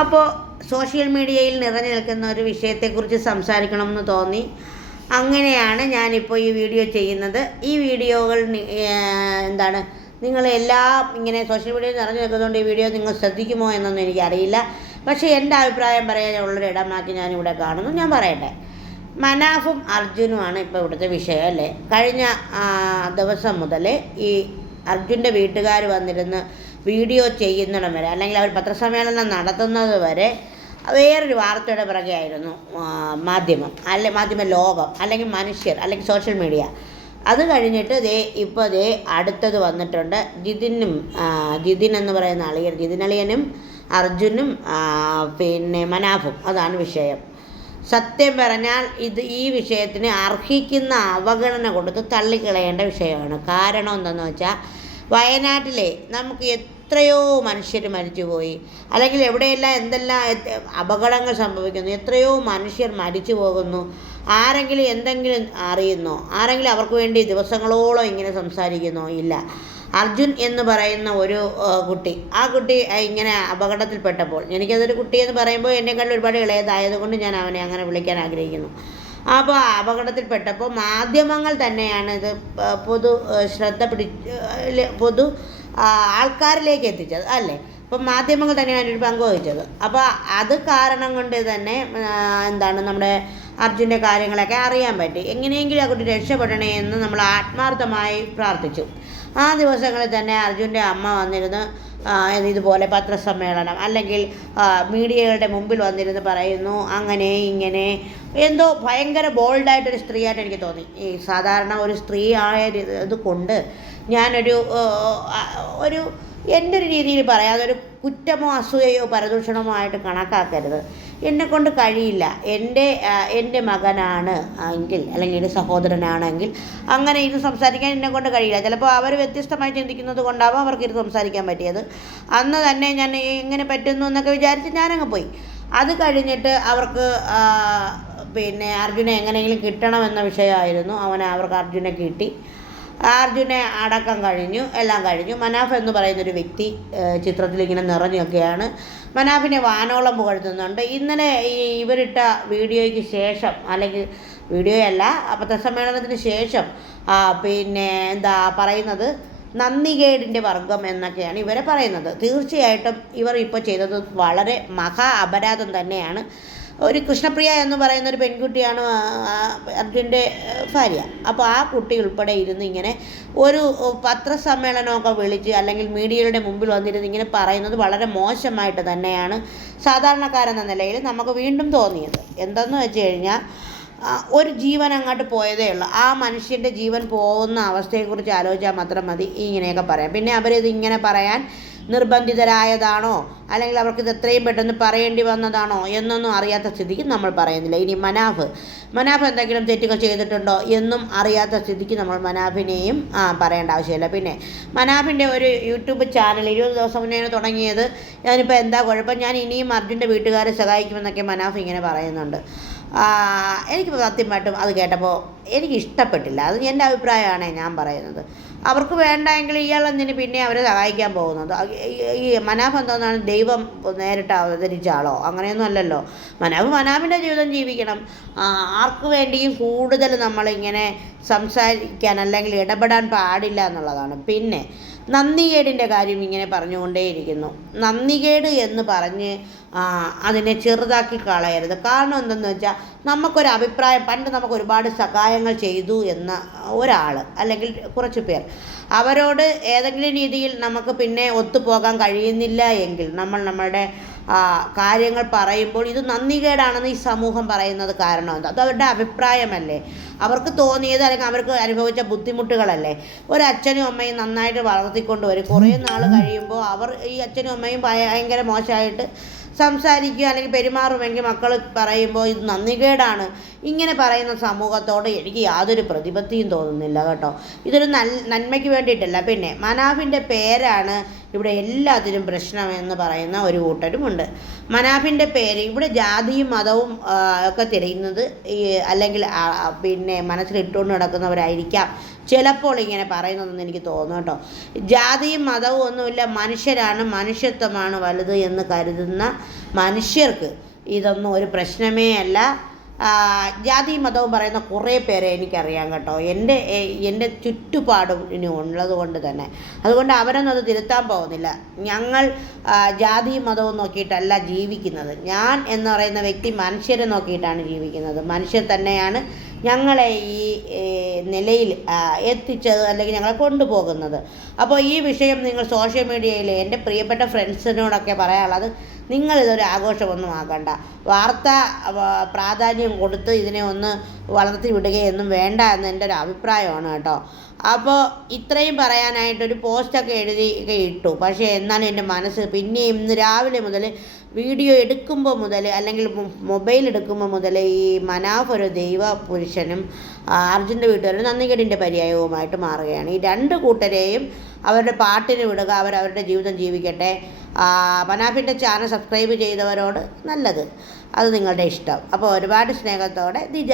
അപ്പോൾ സോഷ്യൽ മീഡിയയിൽ നിറഞ്ഞു നിൽക്കുന്ന ഒരു വിഷയത്തെക്കുറിച്ച് സംസാരിക്കണമെന്ന് തോന്നി. അങ്ങനെയാണ് ഞാനിപ്പോൾ ഈ വീഡിയോ ചെയ്യുന്നത്. ഈ വീഡിയോകൾ എന്താണ് നിങ്ങളെല്ലാം ഇങ്ങനെ സോഷ്യൽ മീഡിയയിൽ നിറഞ്ഞു നിൽക്കുന്നതുകൊണ്ട് ഈ വീഡിയോ നിങ്ങൾ ശ്രദ്ധിക്കുമോ എന്നൊന്നും എനിക്കറിയില്ല. പക്ഷേ എന്റെ അഭിപ്രായം പറയാനുള്ളൊരു ഇടമാക്കി ഞാനിവിടെ കാണുന്നു. ഞാൻ പറയട്ടെ. മനാഫും അർജുനുമാണ് ഇപ്പോൾ ഇവിടുത്തെ വിഷയം അല്ലേ? കഴിഞ്ഞ ദിവസം മുതൽ ഈ അർജുന്റെ വീട്ടുകാർ വന്നിരുന്ന് വീഡിയോ ചെയ്യുന്നിടം വരെ അല്ലെങ്കിൽ അവർ പത്രസമ്മേളനം നടത്തുന്നത് വരെ വേറൊരു വാർത്തയുടെ പിറകെ ആയിരുന്നു മാധ്യമം അല്ലെ മാധ്യമ ലോകം അല്ലെങ്കിൽ മനുഷ്യർ അല്ലെങ്കിൽ സോഷ്യൽ മീഡിയ അത് കഴിഞ്ഞിട്ട് ദേ ഇപ്പോൾ ദേ അടുത്തത് വന്നിട്ടുണ്ട് ജിതിനും ജിതിൻ എന്ന് പറയുന്ന അളിയൻ ജിതിനളിയനും അർജുനും പിന്നെ മനാഫും. അതാണ് വിഷയം. സത്യം പറഞ്ഞാൽ ഇത് ഈ വിഷയത്തിന് അർഹിക്കുന്ന അവഗണന കൊടുത്ത് തള്ളിക്കളയേണ്ട വിഷയമാണ്. കാരണം എന്തെന്ന് വെച്ചാൽ വയനാട്ടിലെ നമുക്ക് എത്രയോ മനുഷ്യർ മരിച്ചുപോയി. അല്ലെങ്കിൽ എവിടെയെല്ലാം എന്തെല്ലാം അപകടങ്ങൾ സംഭവിക്കുന്നു എത്രയോ മനുഷ്യർ മരിച്ചു പോകുന്നു. ആരെങ്കിലും എന്തെങ്കിലും അറിയുന്നോ ആരെങ്കിലും അവർക്ക് വേണ്ടി ദിവസങ്ങളോളം ഇങ്ങനെ സംസാരിക്കുന്നു? ഇല്ല. അർജുൻ എന്ന് പറയുന്ന ഒരു കുട്ടി. ആ കുട്ടി ഇങ്ങനെ അപകടത്തിൽപ്പെട്ടപ്പോൾ എനിക്കതൊരു കുട്ടി എന്ന് പറയുമ്പോൾ എന്നെക്കാൾ ഒരുപാട് ഇളയതായതുകൊണ്ട് ഞാൻ അവനെ അങ്ങനെ വിളിക്കാൻ ആഗ്രഹിക്കുന്നു. അപ്പോൾ അപകടത്തിൽപ്പെട്ടപ്പോൾ മാധ്യമങ്ങൾ തന്നെയാണ് ഇത് പൊതു ശ്രദ്ധ പിടിച്ച് പൊതു ആൾക്കാരിലേക്ക് എത്തിച്ചത് അല്ലേ? അപ്പം മാധ്യമങ്ങൾ തന്നെയാണ് ഒരു പങ്ക് വഹിച്ചത്. അപ്പോൾ അത് കാരണം കൊണ്ട് തന്നെ എന്താണ് നമ്മുടെ അർജുന്റെ കാര്യങ്ങളൊക്കെ അറിയാൻ പറ്റി. എങ്ങനെയെങ്കിലും ആ രക്ഷപ്പെടണേ എന്ന് നമ്മൾ ആത്മാർത്ഥമായി പ്രാർത്ഥിച്ചു. ആ ദിവസങ്ങളിൽ തന്നെ അർജുന്റെ അമ്മ വന്നിരുന്ന് ഇതുപോലെ പത്രസമ്മേളനം അല്ലെങ്കിൽ മീഡിയകളുടെ മുമ്പിൽ വന്നിരുന്ന് പറയുന്നു അങ്ങനെ ഇങ്ങനെ. എന്തോ ഭയങ്കര ബോൾഡായിട്ടൊരു സ്ത്രീയായിട്ട് എനിക്ക് തോന്നി. ഈ സാധാരണ ഒരു സ്ത്രീ ആയ ഒരു ഇത് കൊണ്ട് ഞാനൊരു ഒരു എന്റെ ഒരു രീതിയിൽ പറയാം അതൊരു കുറ്റമോ അസൂയയോ പരദൂഷണമോ ആയിട്ട് കണക്കാക്കരുത്. എന്നെ കൊണ്ട് കഴിയില്ല. എന്റെ എന്റെ മകനാണ് എങ്കിൽ അല്ലെങ്കിൽ എന്റെ സഹോദരനാണെങ്കിൽ അങ്ങനെ ഇത് സംസാരിക്കാൻ എന്നെ കൊണ്ട് കഴിയില്ല. ചിലപ്പോൾ അവർ വ്യത്യസ്തമായി ചിന്തിക്കുന്നത് കൊണ്ടാവാം അവർക്ക് ഇത് സംസാരിക്കാൻ പറ്റിയത്. അന്ന് തന്നെ ഞാൻ എങ്ങനെ പറ്റുന്നു എന്നൊക്കെ വിചാരിച്ച് ഞാനങ്ങ് പോയി. അത് കഴിഞ്ഞിട്ട് അവർക്ക് പിന്നെ അർജുനെ എങ്ങനെയെങ്കിലും കിട്ടണമെന്ന വിഷയമായിരുന്നു. അവനെ അവർക്ക് അർജുനെ കിട്ടി. അർജുനെ അടക്കം കഴിഞ്ഞു എല്ലാം കഴിഞ്ഞു. മനാഫ് എന്ന് പറയുന്നൊരു വ്യക്തി ചിത്രത്തിൽ ഇങ്ങനെ നിറഞ്ഞൊക്കെയാണ്. മനാഫിനെ വാനോളം പുകഴ്ത്തുന്നുണ്ട്. ഇന്നലെ ഈ ഇവരിട്ട വീഡിയോയ്ക്ക് ശേഷം അല്ലെങ്കിൽ വീഡിയോയല്ല പത്രസമ്മേളനത്തിന് ശേഷം പിന്നെ എന്താ പറയുന്നത് നന്ദികേടിന്റെ വർഗം എന്നൊക്കെയാണ് ഇവരെ പറയുന്നത്. തീർച്ചയായിട്ടും ഇവർ ഇപ്പോൾ ചെയ്തത് വളരെ മഹാ അപരാധം തന്നെയാണ്. ഒരു കൃഷ്ണപ്രിയ എന്ന് പറയുന്ന ഒരു പെൺകുട്ടിയാണ് അർജുന്റെ ഭാര്യ. അപ്പോൾ ആ കുട്ടി ഉൾപ്പെടെ ഇരുന്ന് ഇങ്ങനെ ഒരു പത്രസമ്മേളനമൊക്കെ വിളിച്ച് അല്ലെങ്കിൽ മീഡിയയുടെ മുമ്പിൽ വന്നിരുന്ന് ഇങ്ങനെ പറയുന്നത് വളരെ മോശമായിട്ട് തന്നെയാണ് സാധാരണക്കാരെന്ന നിലയിൽ നമുക്ക് വീണ്ടും തോന്നിയത്. എന്തെന്ന് വെച്ച് കഴിഞ്ഞാൽ ഒരു ജീവൻ അങ്ങോട്ട് പോയതേ ഉള്ളൂ. ആ മനുഷ്യന്റെ ജീവൻ പോകുന്ന അവസ്ഥയെക്കുറിച്ച് ആലോചിച്ചാൽ മാത്രം മതി ഇങ്ങനെയൊക്കെ പറയാം. പിന്നെ അവരിത് ഇങ്ങനെ പറയാൻ നിർബന്ധിതരായതാണോ? അല്ലെങ്കിൽ അവർക്ക് ഇത് എത്രയും പെട്ടെന്ന് പറയേണ്ടി വന്നതാണോ? എന്നൊന്നും അറിയാത്ത സ്ഥിതിക്ക് നമ്മൾ പറയുന്നില്ല. ഇനി മനാഫ് മനാഫ് എന്തെങ്കിലും തെറ്റുകൾ ചെയ്തിട്ടുണ്ടോ എന്നും അറിയാത്ത സ്ഥിതിക്ക് നമ്മൾ മനാഫിനെയും പറയേണ്ട ആവശ്യമില്ല. പിന്നെ മനാഫിന്റെ ഒരു യൂട്യൂബ് ചാനൽ ഇരുപത് ദിവസം മുന്നേ തുടങ്ങിയത്. ഞാനിപ്പോൾ എന്താ കുഴപ്പം? ഞാൻ ഇനിയും അർജുന്റെ വീട്ടുകാരെ സഹായിക്കുമെന്നൊക്കെ മനാഫ് ഇങ്ങനെ പറയുന്നുണ്ട്. എനിക്ക് സത്യമായിട്ടും അത് കേട്ടപ്പോൾ എനിക്ക് ഇഷ്ടപ്പെട്ടില്ല അത് എന്റെ അഭിപ്രായമാണ് ഞാൻ പറയുന്നത്. അവർക്ക് വേണ്ടെങ്കിൽ ഇയാളെന്തിന് പിന്നെ അവരെ സഹായിക്കാൻ പോകുന്നത്? ഈ- മനാഫ് എന്തോന്നാണ് ദൈവം നേരിട്ട് അവതരിച്ച ആളോ അങ്ങനെയൊന്നും അല്ലല്ലോ. മനാഫ് മനാഫിന്റെ ജീവിതം ജീവിക്കണം. ആർക്ക് വേണ്ടിയും കൂടുതൽ നമ്മളിങ്ങനെ സംസാരിക്കാൻ അല്ലെങ്കിൽ ഇടപെടാൻ പാടില്ല എന്നുള്ളതാണ്. പിന്നെ നന്ദികേടിന്റെ കാര്യം ഇങ്ങനെ പറഞ്ഞുകൊണ്ടേയിരിക്കുന്നു. നന്ദികേട് എന്ന് പറഞ്ഞ് അതിനെ ചെറുതാക്കി കളയരുത്. കാരണം എന്തെന്ന് വെച്ചാൽ നമുക്കൊരു അഭിപ്രായം പണ്ട് നമുക്ക് ഒരുപാട് സഹായങ്ങൾ ചെയ്തു എന്ന ഒരാൾ അല്ലെങ്കിൽ കുറച്ച് പേർ. അവരോട് ഏതെങ്കിലും രീതിയിൽ നമുക്ക് പിന്നെ ഒത്തുപോകാൻ കഴിയുന്നില്ല എങ്കിൽ നമ്മൾ നമ്മളുടെ കാര്യങ്ങൾ പറയുമ്പോൾ ഇത് നന്ദികേടാണെന്ന് ഈ സമൂഹം പറയുന്നത് കാരണം എന്താ? അത് അവരുടെ അഭിപ്രായമല്ലേ? അവർക്ക് തോന്നിയത് അല്ലെങ്കിൽ അവർക്ക് അനുഭവിച്ച ബുദ്ധിമുട്ടുകളല്ലേ? ഒരു അച്ഛനും അമ്മയും നന്നായിട്ട് വളർത്തിക്കൊണ്ട് വരും. കുറേ നാൾ കഴിയുമ്പോൾ അവർ ഈ അച്ഛനും അമ്മയും ഭയങ്കര മോശമായിട്ട് സംസാരിക്കുക അല്ലെങ്കിൽ പെരുമാറുമെങ്കിൽ മക്കൾ പറയുമ്പോൾ ഇത് നന്ദികേടാണ്. ഇങ്ങനെ പറയുന്ന സമൂഹത്തോട് എനിക്ക് യാതൊരു പ്രതിപത്തിയും തോന്നുന്നില്ല കേട്ടോ. ഇതൊരു നൽ നന്മയ്ക്ക് വേണ്ടിയിട്ടല്ല. പിന്നെ മനാഫിന്റെ പേരാണ് ഇവിടെ എല്ലാത്തിനും പ്രശ്നമെന്ന് പറയുന്ന ഒരു കൂട്ടരുമുണ്ട് മനാഫിന്റെ പേര് ഇവിടെ ജാതിയും മതവും ഒക്കെ തിരയുന്നത് ഈ അല്ലെങ്കിൽ പിന്നെ മനസ്സിലിട്ടുകൊണ്ട് നടക്കുന്നവരായിരിക്കാം. ചിലപ്പോൾ ഇങ്ങനെ പറയുന്നതെന്ന് എനിക്ക് തോന്നുന്നു കേട്ടോ. ജാതിയും മതവും ഒന്നുമില്ല. മനുഷ്യരാണ് മനുഷ്യത്വമാണ് വലുത് എന്ന് കരുതുന്ന മനുഷ്യർക്ക് ഇതൊന്നും ഒരു പ്രശ്നമേ അല്ല. ആ, ജാതിയും മതവും പറയുന്ന കുറേ പേരെ എനിക്കറിയാം കേട്ടോ. എന്റെ എന്റെ ചുറ്റുപാടും ഇനി ഉള്ളത് കൊണ്ട് തന്നെ. അതുകൊണ്ട് അവരൊന്നും അത് തിരുത്താൻ പോകുന്നില്ല. ഞങ്ങൾ ജാതി മതവും നോക്കിയിട്ടല്ല ജീവിക്കുന്നത്. ഞാൻ എന്ന് പറയുന്ന വ്യക്തി മനുഷ്യരെ നോക്കിയിട്ടാണ് ജീവിക്കുന്നത്. മനുഷ്യർ തന്നെയാണ് ഞങ്ങളെ ഈ നിലയിൽ എത്തിച്ചത് അല്ലെങ്കിൽ ഞങ്ങളെ കൊണ്ടുപോകുന്നത്. അപ്പോൾ ഈ വിഷയം നിങ്ങൾ സോഷ്യൽ മീഡിയയിൽ എന്റെ പ്രിയപ്പെട്ട ഫ്രണ്ട്സിനോടൊക്കെ പറയാനുള്ളത് നിങ്ങളിതൊരു ആഘോഷമൊന്നും ആക്കണ്ട. വാർത്ത പ്രാധാന്യം കൊടുത്ത് ഇതിനെ ഒന്ന് വളർത്തി വിടുകയൊന്നും വേണ്ട എന്ന് എന്റെ ഒരു അഭിപ്രായമാണ് കേട്ടോ. അപ്പോൾ ഇത്രയും പറയാനായിട്ടൊരു പോസ്റ്റൊക്കെ എഴുതി ഇട്ടു. പക്ഷേ എന്നാലും എന്റെ മനസ്സ്? പിന്നെയും ഇന്ന് രാവിലെ മുതൽ വീഡിയോ എടുക്കുമ്പോൾ മുതൽ അല്ലെങ്കിൽ മൊബൈൽ എടുക്കുമ്പോൾ മുതൽ ഈ മനാഫ് ഒരു ദൈവ പുരുഷനും അർജുന്റെ വീട്ടുകാരും നന്ദികേടിന്റെ പര്യായവുമായിട്ട് മാറുകയാണ്. ഈ രണ്ട് കൂട്ടരെയും അവരുടെ പാട്ടിന് വിടുക അവരവരുടെ ജീവിതം ജീവിക്കട്ടെ. മനാഫിന്റെ ചാനൽ സബ്സ്ക്രൈബ് ചെയ്തവരോട് നല്ലത്. അത് നിങ്ങളുടെ ഇഷ്ടം. അപ്പോൾ ഒരുപാട് സ്നേഹത്തോടെ ദിജ.